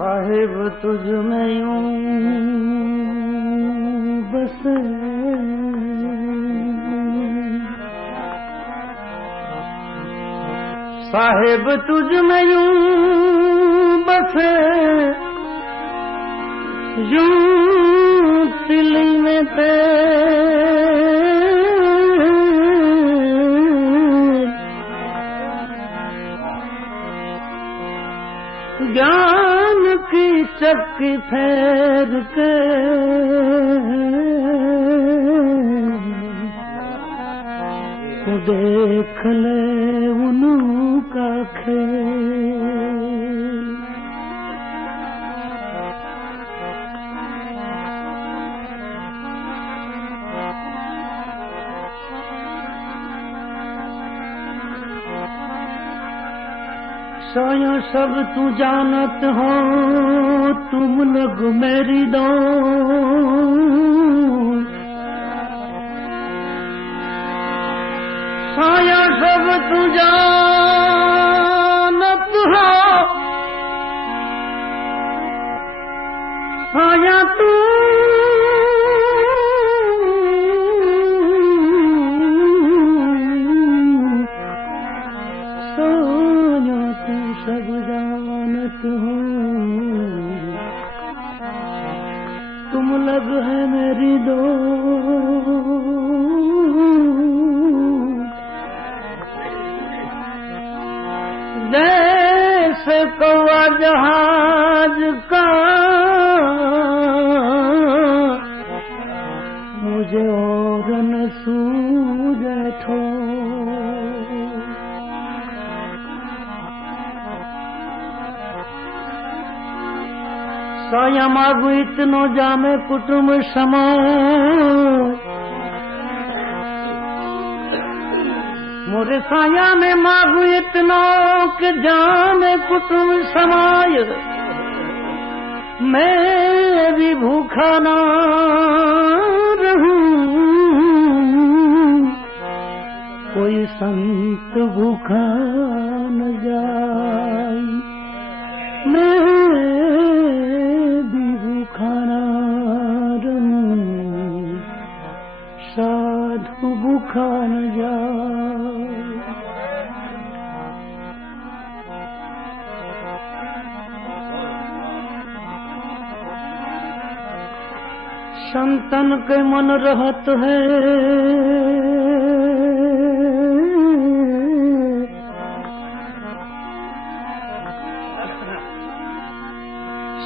साहिब तुझ में यूं बसे, साहिब तुझ में यूं बसे, यूं दिल में ज्ञान की चक्की फेर के तू देख ले उनका खेल। साया सब तू जानत हो, तुम लोग मेरी दो। साया सब तू जानत हो, साया तू सब जानत हो, तुम लग है मेरी दो। जैसे कौवा जहाज का मुझे और न सूझे ठो। साया मागु इतनो जामे कुटुंब समाज, मोरे साया में मागु इतनो के जामे कुटुंब समाज। मैं भी भूखा ना रहूं, कोई संत भूखा न जाए। मैं साधु भूखा न जाए। संतन के मन रहत है,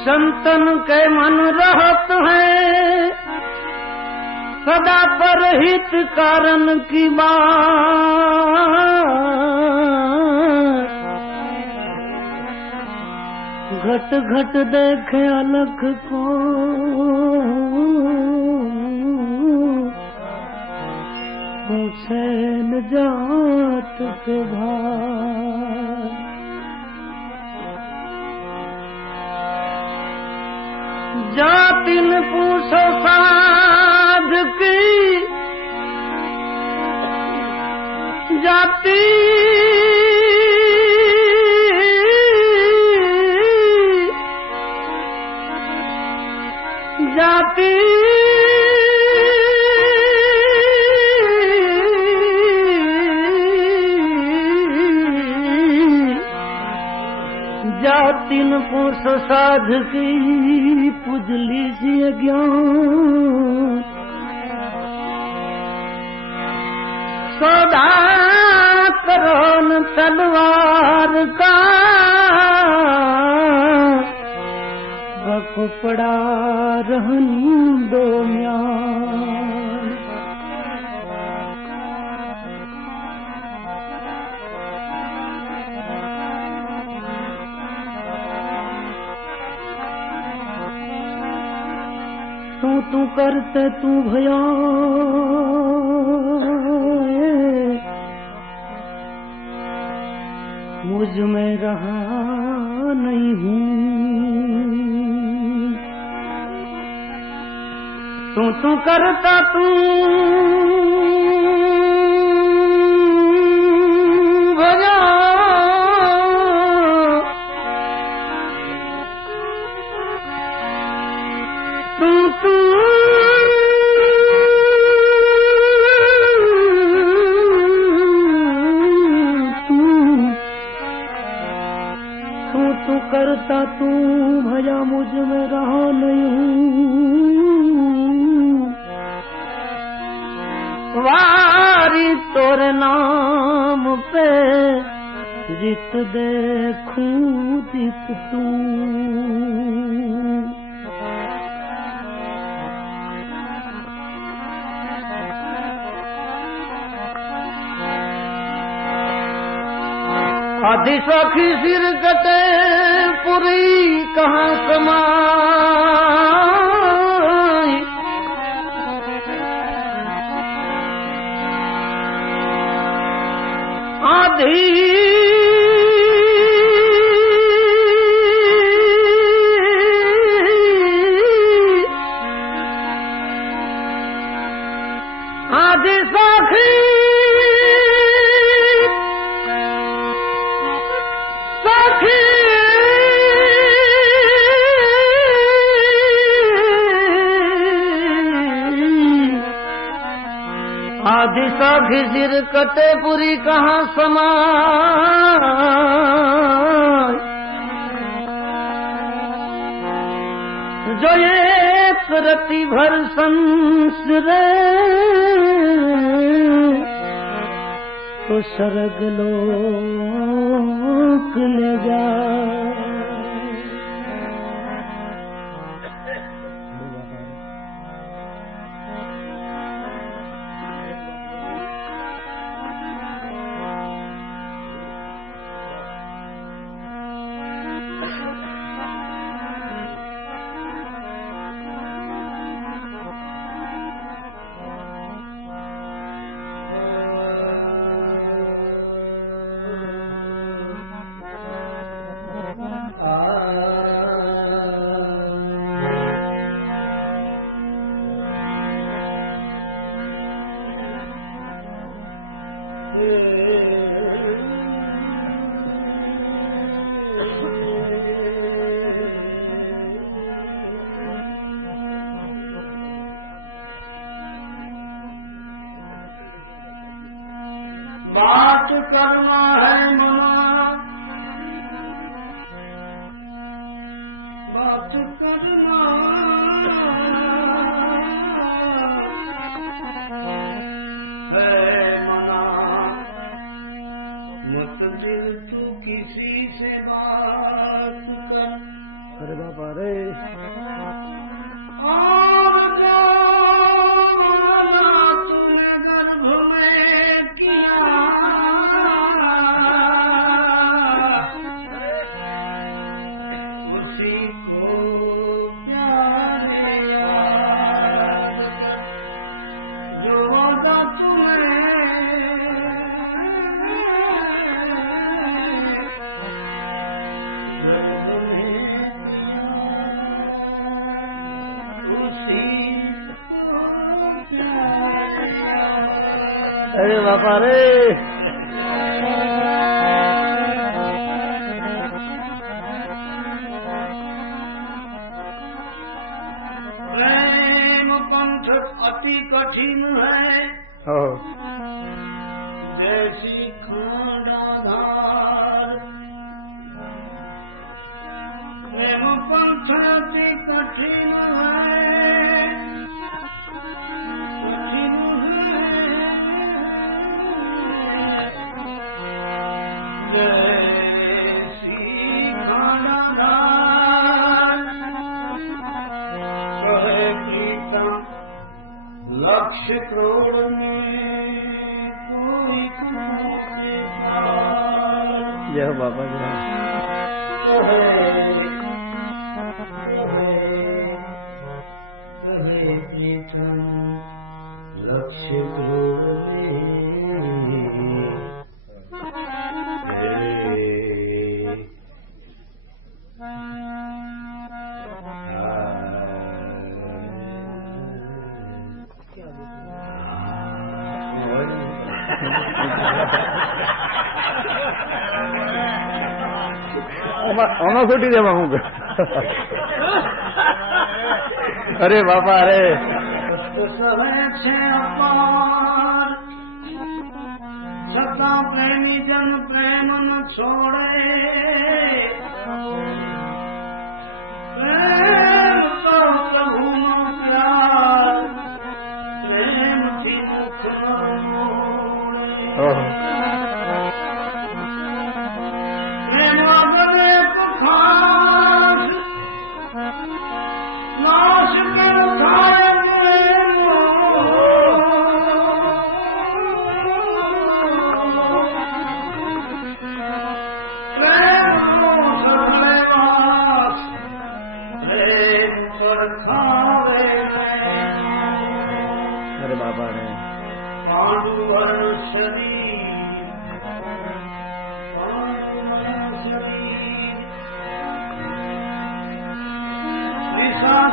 संतन के मन रहत है, सदा परहित कारण की बात। घट घट देखे अलख को, पूछे न जात के भार। जाति न पूछो साध की, जाति जाति जाति न पूछो साध की, पूज लीजिए ज्ञान। सौदा करो न तलवार का, बकुपड़ा रहन दो म्यान। तू करते तू भया, मुझ में रहा नहीं हूँ। तू करता तू भया, तू भया मुझ में रहा नहीं हूँ, वारी तोरे नाम पे जित देखूं जित तू। आदि सखी सिर कटे पुरी कहाँ समाई, आधी आदि सखी आदि सखी सिर कटे पुरी कहाँ समाई, जो एक रति भर संसरे तो सरग लोक ले जा। बात करना है मना, बात करना है मना, मत दिल तू किसी से बात कर। अरे बाबा रे तूने गर्भ में किया उसी को प्यारे याद कर, जो वादा अरे बापा रे प्रेम पंथ अति कठिन है, जैसी खांडाधार। प्रेम पंथ अति कठिन है, लक्ष्य करोड़ में कोई यह बाबा प्रीतम लक्ष्य करोड़ छूटी देवा हूँ। अरे बापा अरे छता प्रेमी जन प्रेम न छोड़े,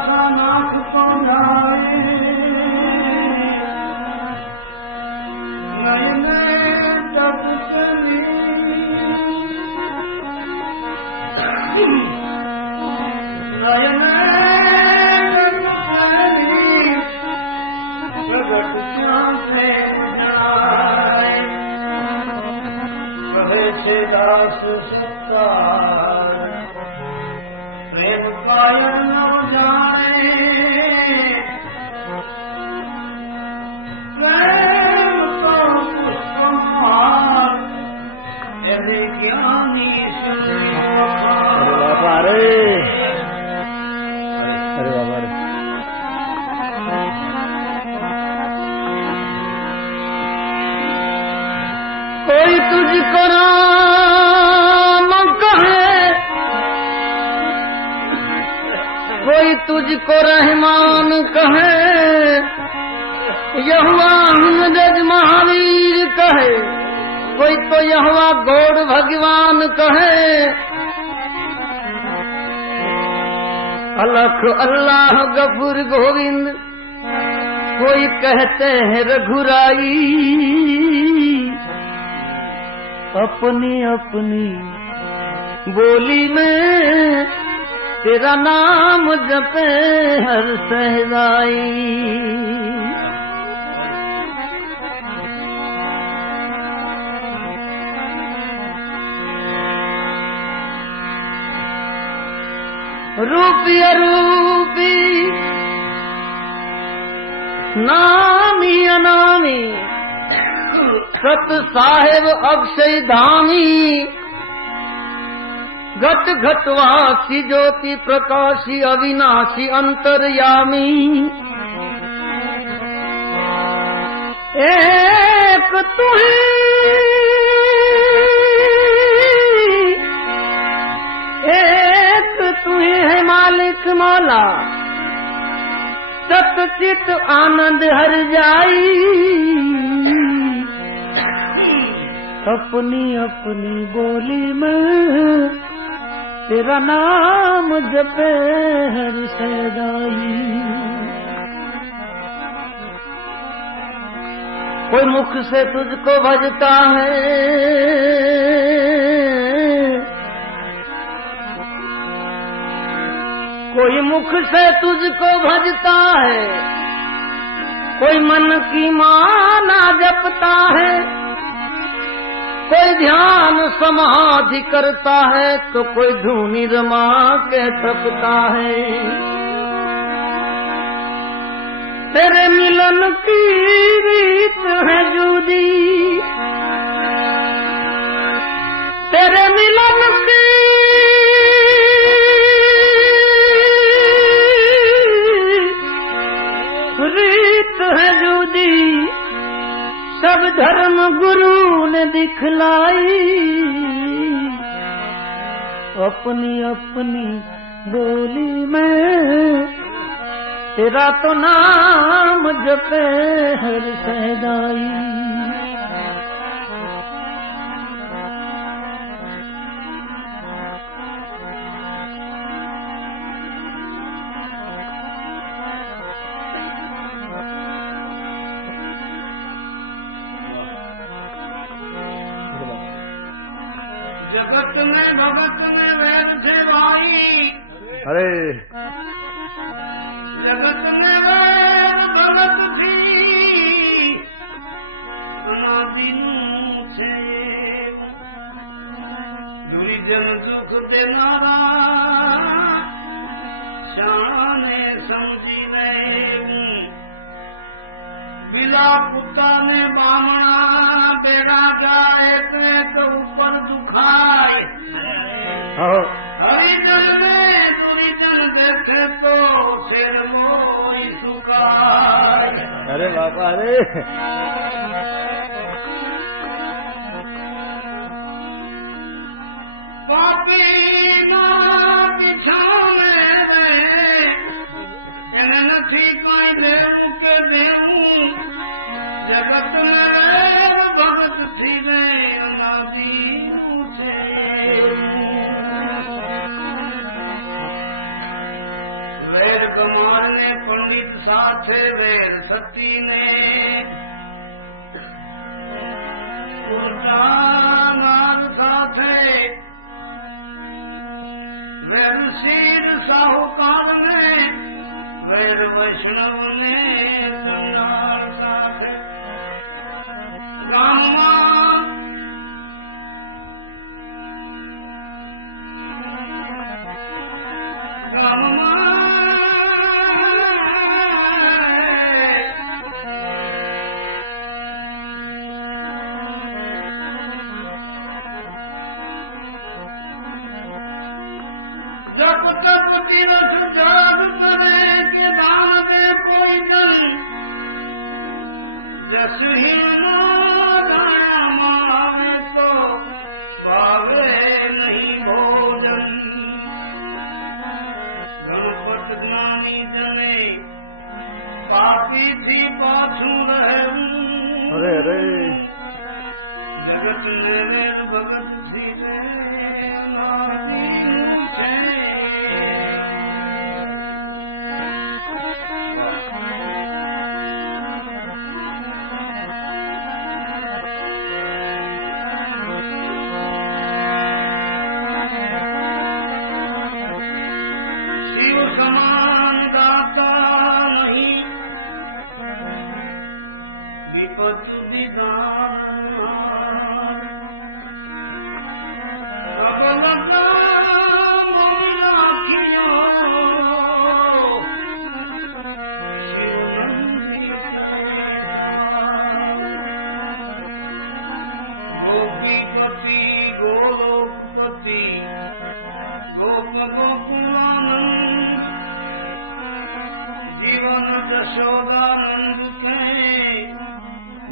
आशा नाथ को जाए नयन जब चली नयन जब चली प्रगट श्याम से जाए कहे से दास सत्कार प्रेम कायल न जाने प्रेम को पुष्पहार ऐसे ज्ञानी अरे बाबा रे अरे बाबा रे कोई तुझको राम कहे कोई तुझको रहमान कहे यहोवा हजरत महावीर कहे कोई तो यहोवा गौड़ भगवान कहे अलख अल्लाह गफूर गोविंद कोई कहते हैं रघुराई अपनी अपनी बोली में तेरा नाम जपे हर सहजाई रूपी अरूपी नामी अनामी सत साहेब अक्षय धामी घट घटवासी ज्योति प्रकाशी अविनाशी अंतर्यामी एक तू ही एक तू ही है मालिक मौला सतचित आनंद हर जाई अपनी अपनी बोली में तेरा नाम जपे हर सदाई कोई मुख से तुझको भजता है कोई मुख से तुझको भजता है कोई मन की माना जपता है कोई ध्यान समाधि करता है तो कोई धुनी रमा के तपता है तेरे मिलन की रीत है जुदी तेरे मिलन की रीत है जुदी सब धर्म गुरु ने दिखलाई अपनी अपनी बोली में तेरा तो नाम जपे हर सहदाई जगत में भगत में वेद से भाई अरे जगत में वेद भगत थी अनादिनु छे दुरी जन दुख देनारा शाने समझी नहीं बिला कुत्ता ने बामणा बेड़ा जाए तो ऊपर दुखाए हरिजन में दुरीजन देखे तो सिर मोई सुखाए अरे बाबा रे पापी ना बिछाने में नथी कोई देऊ के देऊ जगत में भगत थी रे अनादि वेद कम में पंडित साथे वेद सती ने नान साथे वेद शीर साहूकार ने वेद वैष्णव ने संन्यार साथे रामा जप तप तीरथ जाग करे के भागे कोई जन जस ही मावे तो भावे नहीं भोजन गणपत ज्ञानी जने पापी थी पाछू रहूं अरे अरे जगत में भगत थी जीवन यशोदानंद के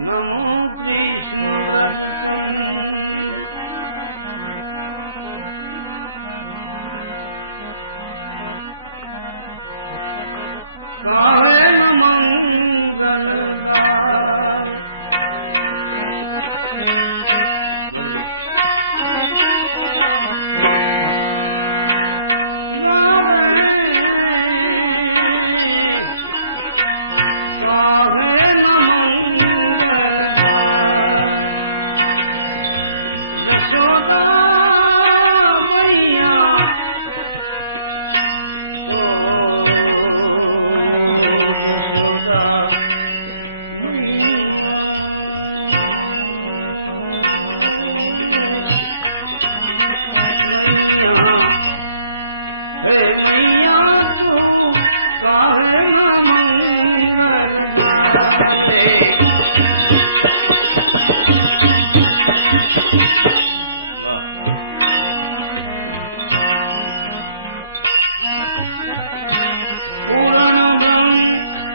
नमो कृष्ण हरे मंगल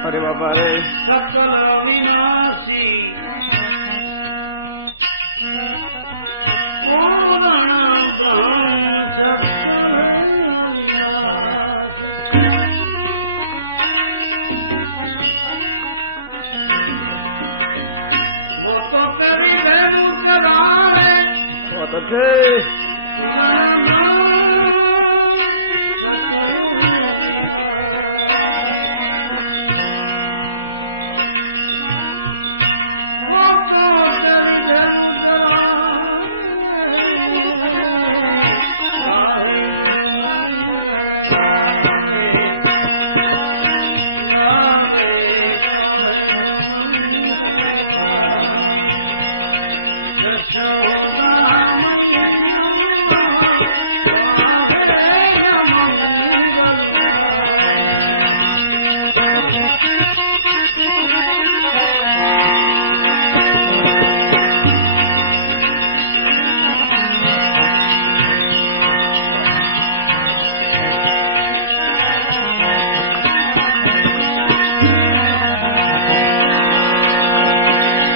अरे बाबा रे सकल विनाशी वो तो कभी बहुत अच्छे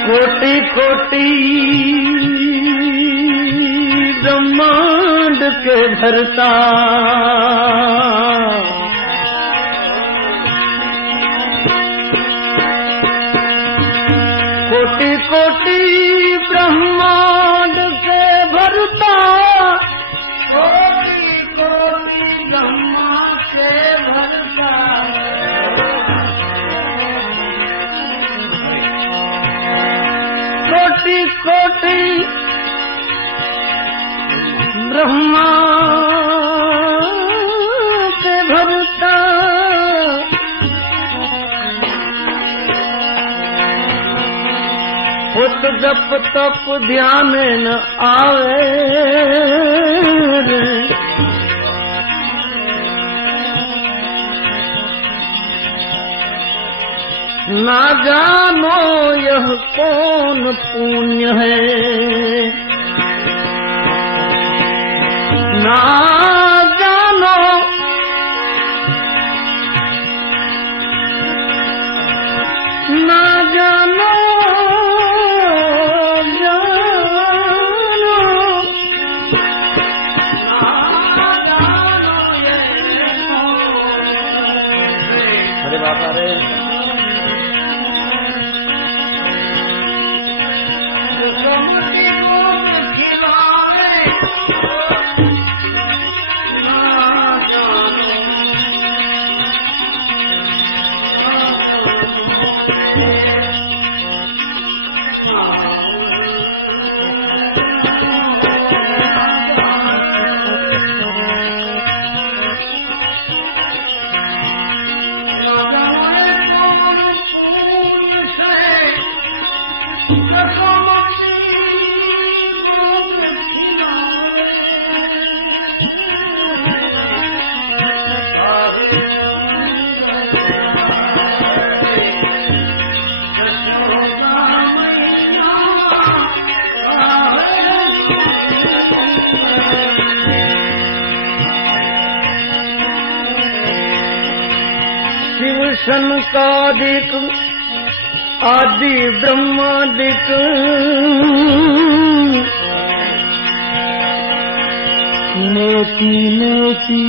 कोटि कोटि ब्रह्मांड के भरता कोटि कोटि ब्रह्मांड के भरता कोटि कोटि ब्रह्मा के भरता कोटि ब्रह्मा के भरता उत जप तप ध्यान न आवे रे। ना जानो यह कौन पुण्य है, ना जानो ना जानो अरे बाबा रे शनकादिक आदि ब्रह्मादिक नेति नेति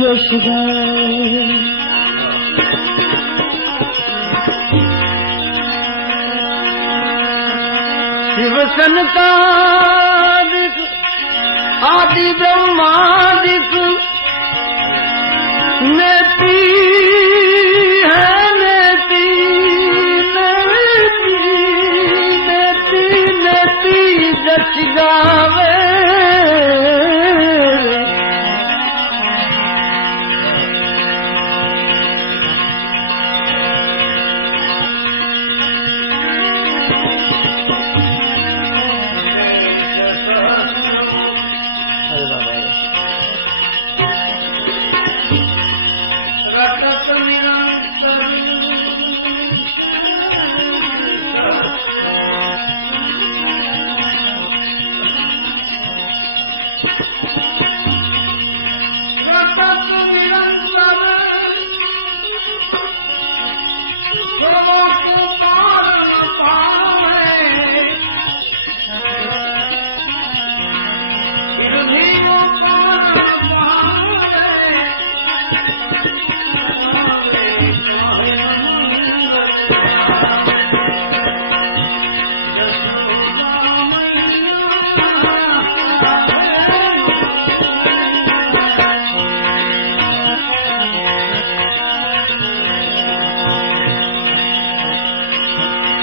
जस गाए। शिव शनकादिक आदि ब्रह्मादिक नेति है नेति नेति नेति नेति जस गावे।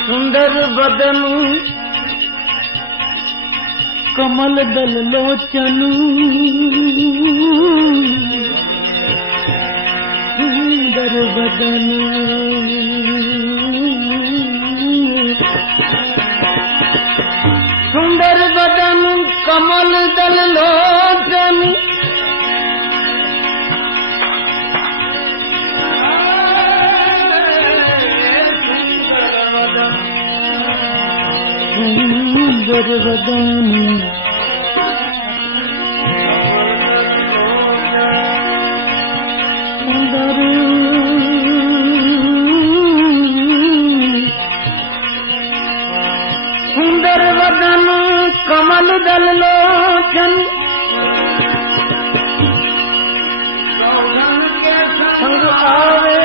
सुंदर बदन कमल दल लोचन सुंदर बदन सुंदर बदन कमल दल लोचन सुंदर बदन सुंदर सुंदर बदन कमल दल लोचन संग आवे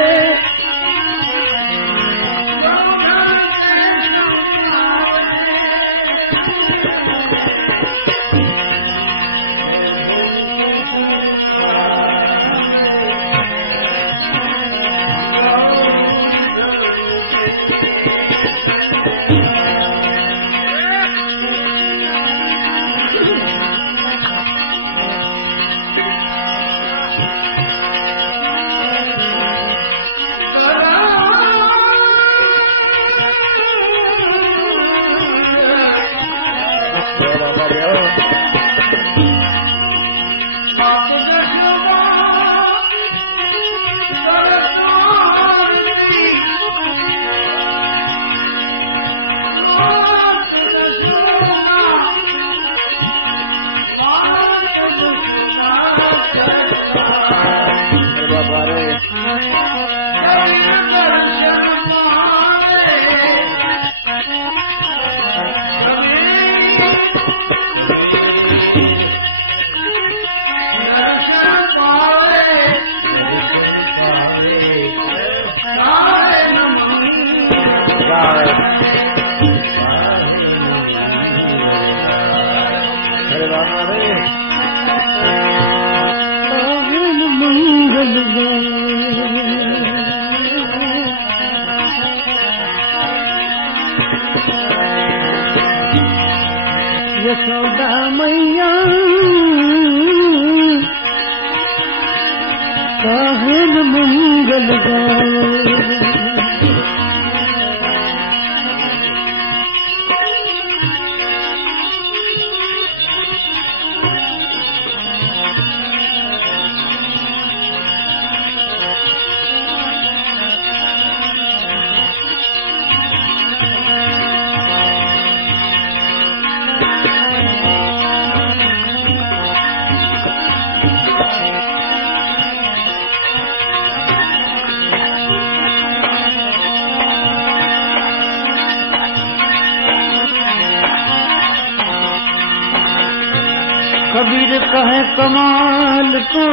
कहे कमाल को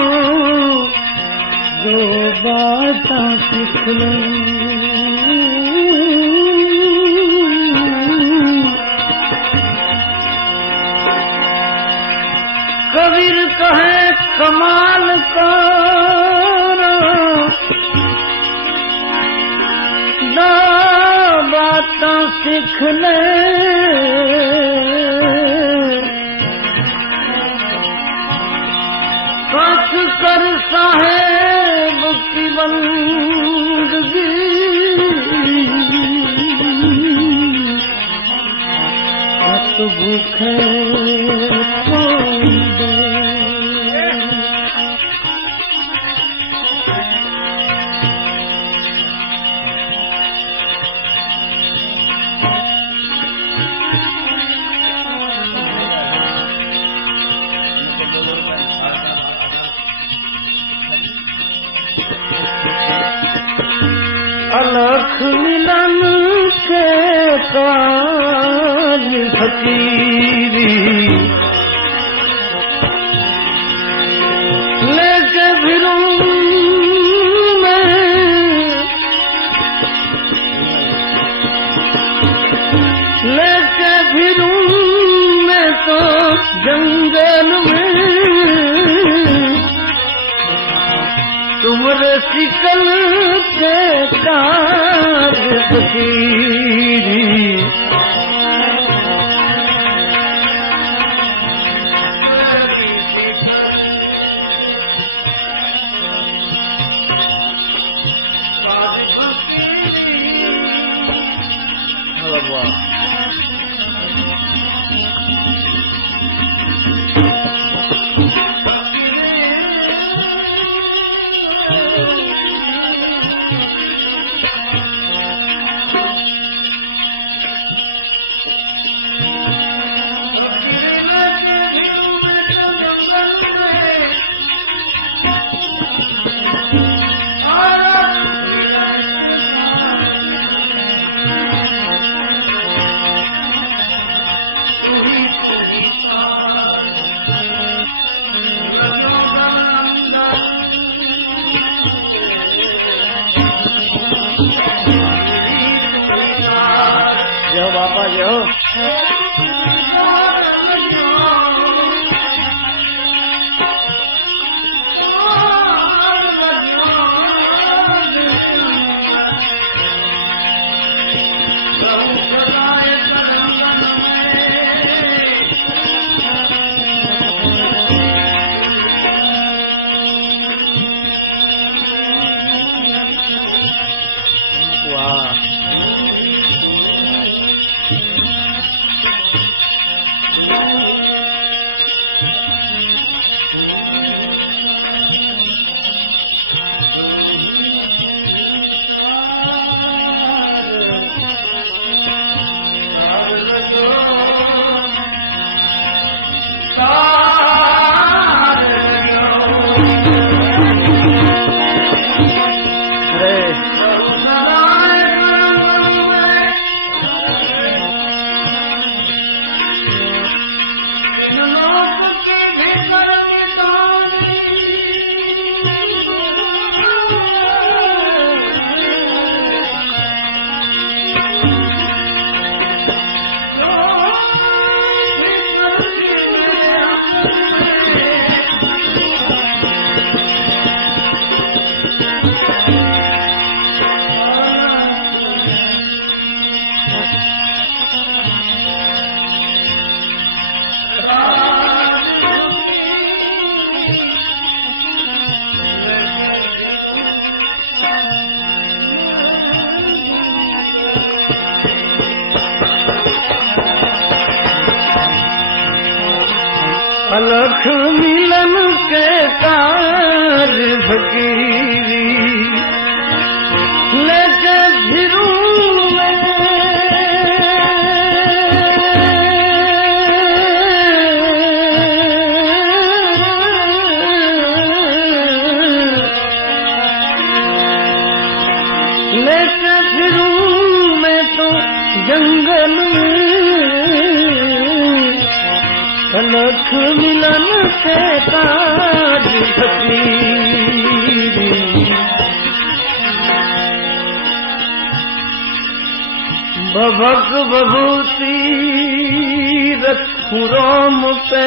दो बातें सीख ले। कबीर कहे कमाल को दो बातें सीख ले। काश कर साहेब की बंदगी हाथ भूखे अलख मिलन के काज फकीरी लेके फिरूं मैं, लेके फिरूं मैं तो जंगल में। तुमरे शिकल के काज फकीरी जो बापा जो अलख मिलन के काज फकीरी लेके फिरूं मैं, लेके फिरूं मैं तो जंगल में। अलख मिलन के काज फकीरी। भभक भभूति रखूं रोम पे,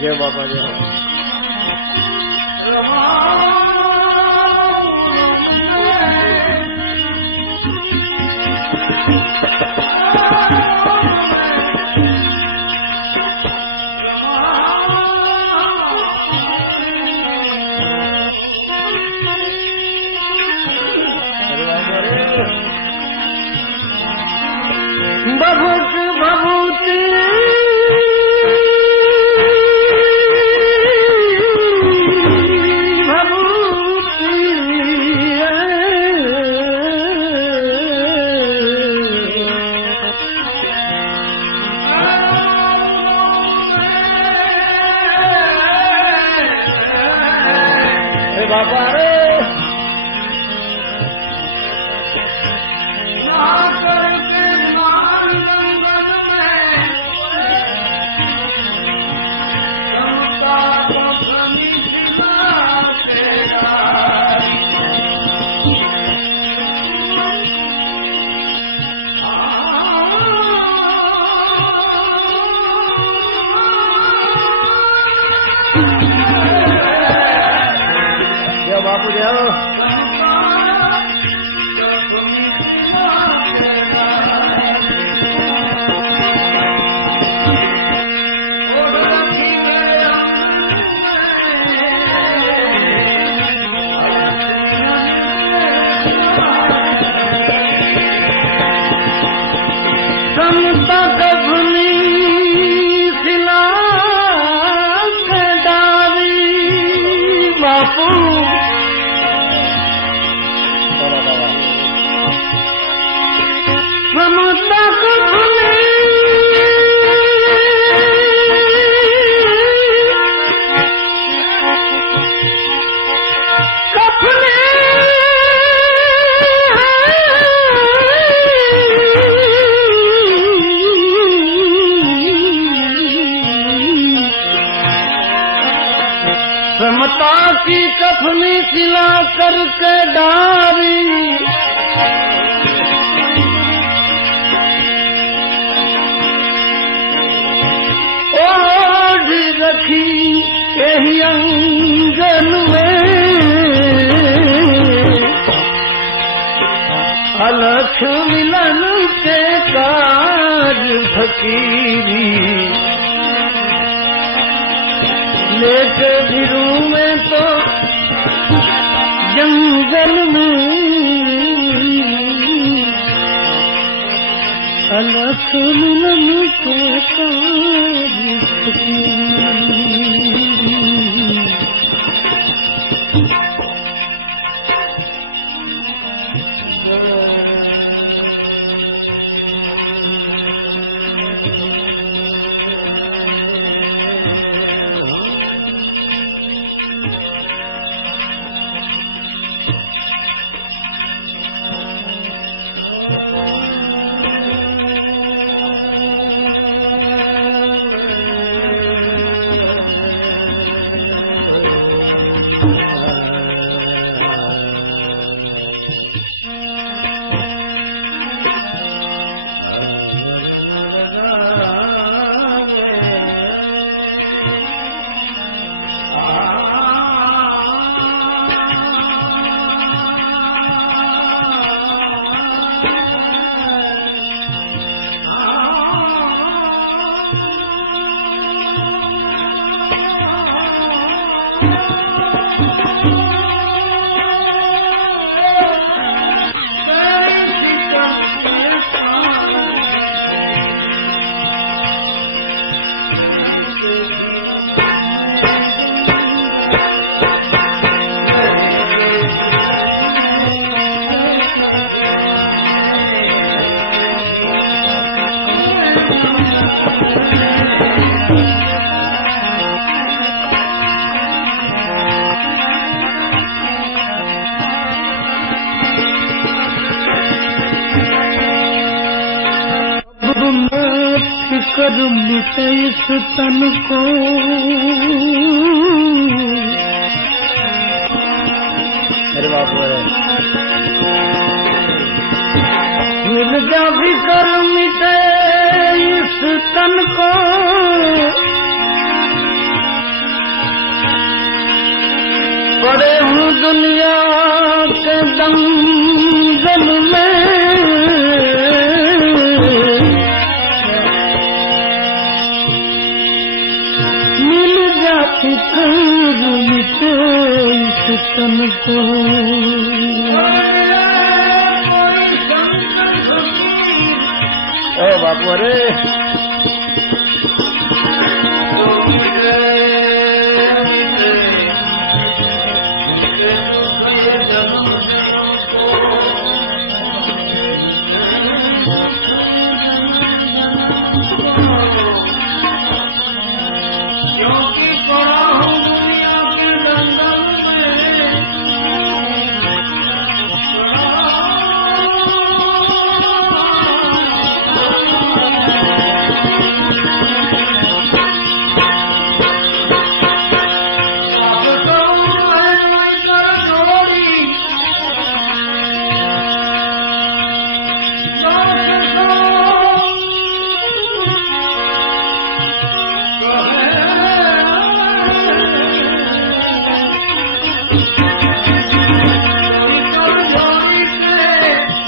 जय बाबा जय बाबा। भभूत भभूति बाबा रे ना करके मान गंगन में समता को भनी सिला तेरा। बापू जाओ समता कभनी सिला के डाली बापू। समता कभनी समता की कफनी सिला करके डारी। ओढ़ रखी यही अंगन में अलख मिलन के काज फकीरी। लेके फिरू में तो जंगल में अलख मिलन के काज फकीरी। इस तन को अरे बाप रे मिल जा भी कर मिटे इस तन को पड़े हूँ दुनिया के दंगल में मिल जा फिकर मिटे इस तन को ओ बापू रे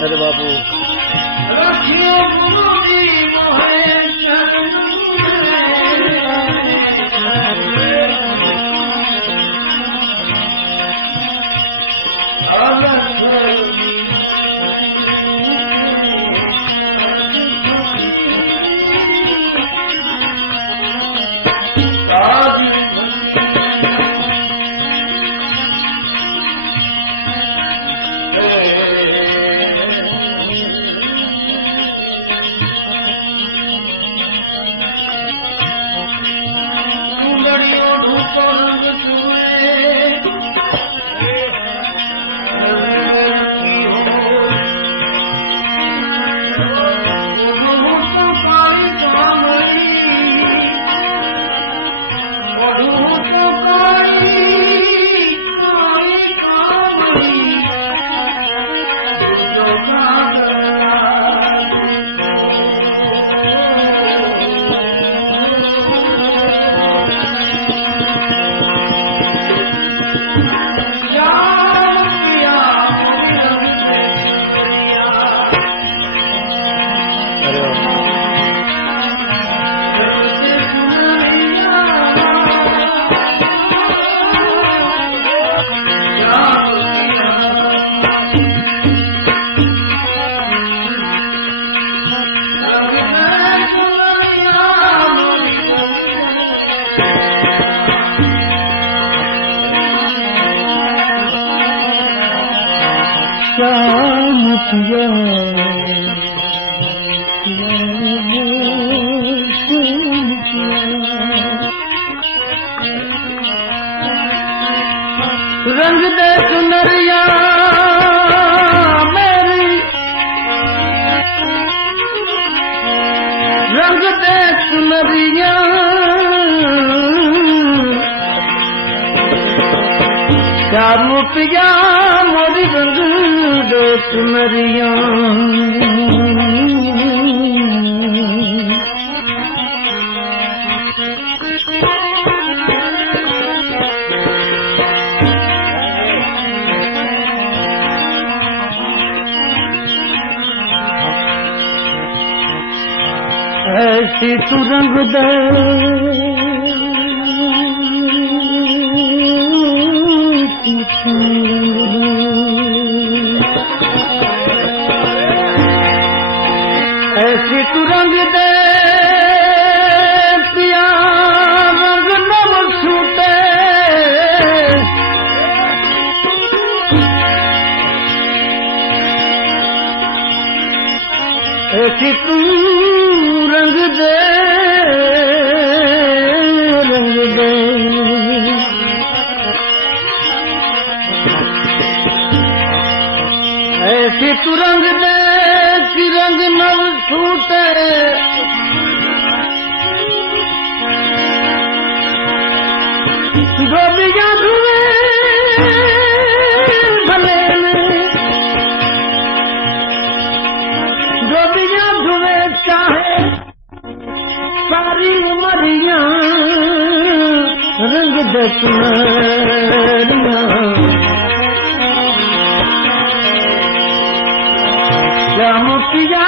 अरे बापू रंग दे सुनरिया मेरी रंग दे सुनरिया श्याम पिया मोरी रंग दे सुनरिया ऐसी तू रंग दे ऐसी तू रंग दे पिया रंग नव छूटे ऐसी तू रंग दे ऐसी तू रंग दे कि रंग नव छूटे धोबिया धुए भले में, धोबिया धुए चाहे सारी उमरिया, रंग दसुनरिया जाम पिया